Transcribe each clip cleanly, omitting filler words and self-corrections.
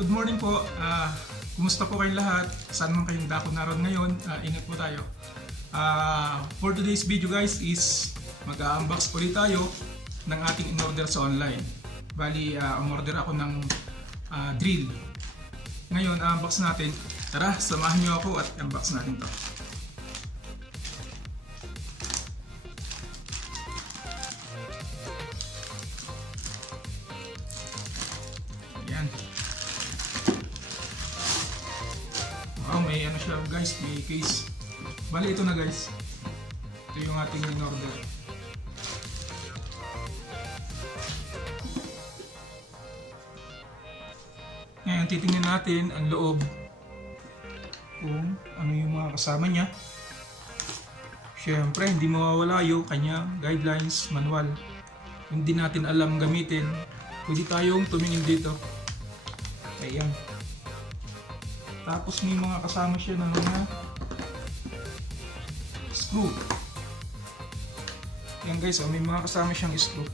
Good morning po. Kumusta po kayong lahat? Saan man kayong dako naroon ngayon? Ingat po tayo. For today's video guys is mag-unbox ulit tayo ng ating in-order sa online. Bali, umorder ako ng drill. Ngayon, unbox natin. Tara, samahan niyo ako at unbox natin to. Ayan. Wow, may ano siya guys, may case. Bali, ito na guys. Ito yung ating in-order. Ngayon, titingnan natin ang loob kung ano yung mga kasama niya. Siyempre, hindi mawawala yung kanyang guidelines, manual. Kung hindi natin alam gamitin, pwede tayong tumingin dito. Ayan. Tapos may mga kasama siya ng mga screw. Ayan guys, may mga kasama siyang screw.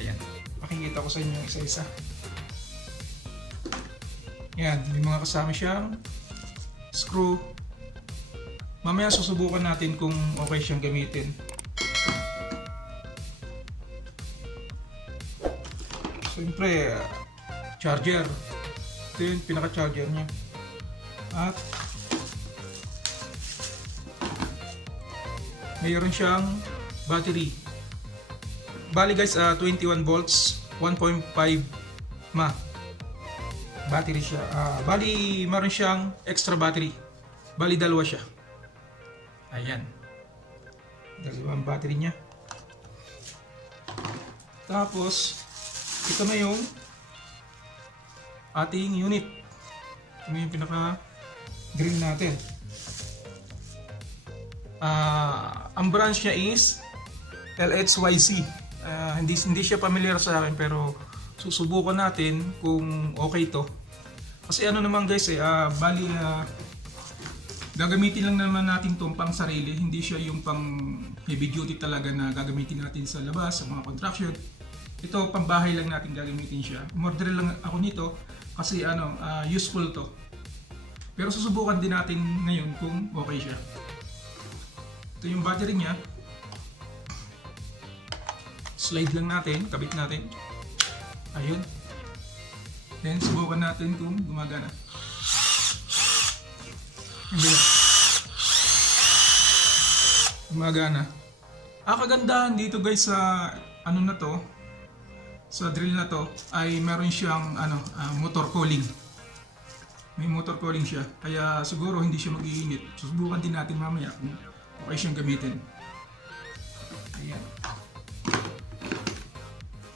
Ayan. Pakikita ko sa inyo isa-isa. Yan, may mga kasama siyang screw. Mamaya susubukan natin kung okay siyang gamitin. Siyempre, charger. Ito yung pinaka-charger niya. At mayroon siyang battery. Bali guys, 21 volts, 1.5 mAh. Battery siya. Bali, meron siyang extra battery. Bali, dalawa siya. Ayan. Dalawang battery niya. Tapos, ito na yung ating unit. Ito na yung pinaka-drill natin. Ang branch niya is LHYC. Hindi siya familiar sa akin pero susubukan natin kung okay to. Kasi ano naman guys bali gagamitin lang naman natin itong pang sarili. Hindi siya yung pang heavy duty talaga na gagamitin natin sa labas, sa mga contraction. Ito pang bahay lang natin gagamitin siya. Umorder lang ako nito kasi useful to. Pero susubukan din natin ngayon kung okay siya. Ito yung battery niya. Slide lang natin, kabit natin. Ayun. Then subukan natin kung gumagana. Hindi. Gumagana. Kagandahan dito guys sa ano na to, sa drill na to ay meron siyang motor cooling. May motor cooling siya. Kaya siguro hindi siya mag-iinit. Susubukan din natin mamaya kung okay siyang gamitin. Ayan.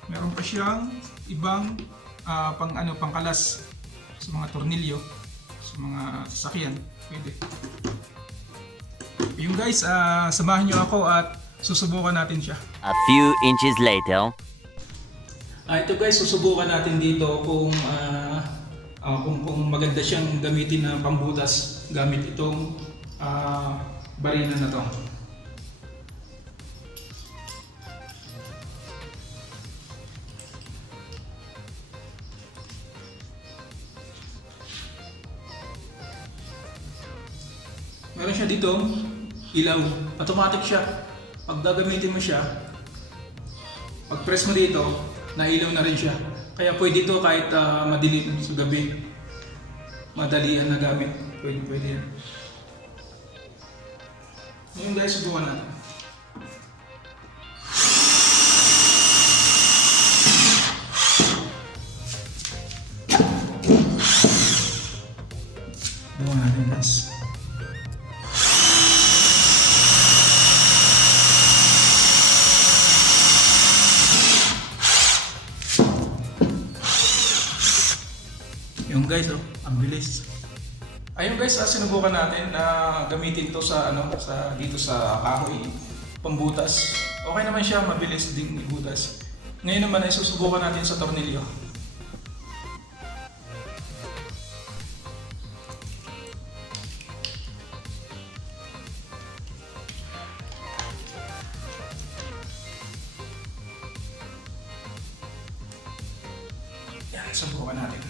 Meron pa siyang ibang pangkalas sa mga tornilyo, sa mga sasakyan. Pwede. Yung guys, samahan nyo ako at susubukan natin siya. A few inches later. Ito guys, susubukan natin dito kung maganda siyang gamitin na pambutas gamit itong barina na to. Meron siya dito, ilaw. Automatic siya. Pag gagamitin mo siya, pag press mo dito, nailaw na rin siya. Kaya pwede ito kahit madilim sa gabi. Madalian na gamit. Pwede yan. Ngayon guys, subukan natin. Subukan natin guys. Yung guys, ang bilis. Ayun guys, sinubukan natin na gamitin to sa dito sa kahoy, pambutas. Okay naman siya, mabilis ding ibutas. Ngayon naman ay susubukan natin sa tornilyo. Yan, subukan natin.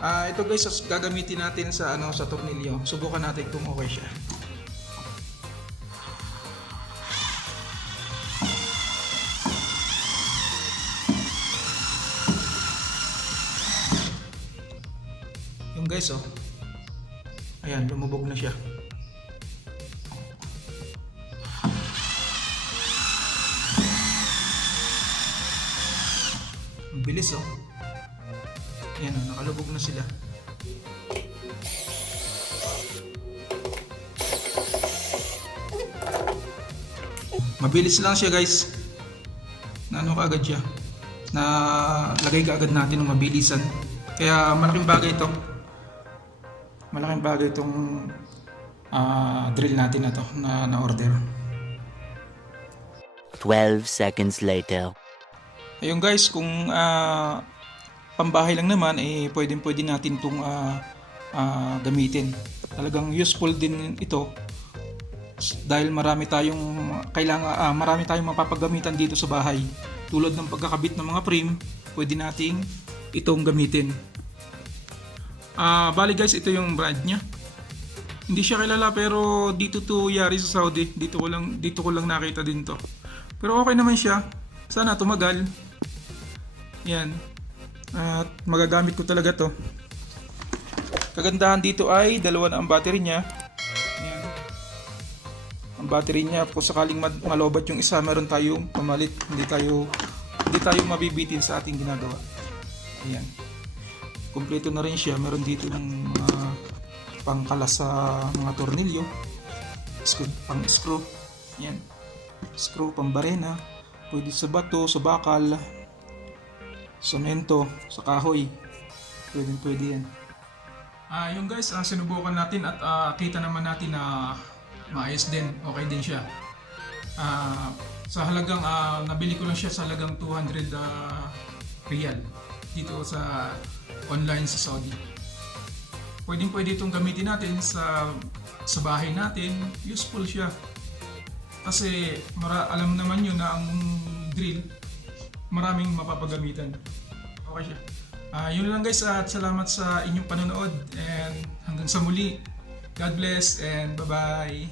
Ito guys, gagamitin natin sa sa tornilyo. Subukan natin kung okay siya. Yung guys, oh. Ayan, lumubog na siya. Ang bilis, oh. Ayan, oh, nakalubog na sila. Mabilis lang siya guys. Na ano kaagad siya. Na lagay kaagad natin ng mabilisan. Kaya malaking bagay ito. Malaking bagay itong drill natin na to na order. 12 seconds later. Ayun guys, kung pambahay lang naman, pwede natin itong gamitin. Talagang useful din ito dahil marami tayong mapapagamitan dito sa bahay. Tulad ng pagkakabit ng mga frame, pwede nating itong gamitin. Bali guys, ito yung brand niya. Hindi siya kilala pero dito to yari sa Saudi. Dito ko lang nakita din to. Pero okay naman siya. Sana tumagal. Yan. At magagamit ko talaga to. Kagandahan dito ay dalawa na ang battery niya. Yan. Ang battery niya, kung sakaling malobat yung isa, meron tayong pamalit. Hindi tayo mabibitin sa ating ginagawa. Ayan. Kompleto na rin siya. Meron dito ng mga pangkalas sa mga tornilyo. Pang screw. Yan. Screw, pambarena. Pwede sa bato, sa bakal, semento, sa kahoy. Pwede yan. Yung guys, sinubukan natin at kita naman natin na maayos din. Okay din siya. Sa halagang, nabili ko lang siya sa halagang 200 riyal dito sa online sa Saudi. Pwede itong gamitin natin sa bahay natin. Useful siya. Kasi alam naman nyo na ang drill maraming mapapagamitan. Okay siya. Yun lang guys, at salamat sa inyong panonood and hanggang sa muli. God bless and bye-bye.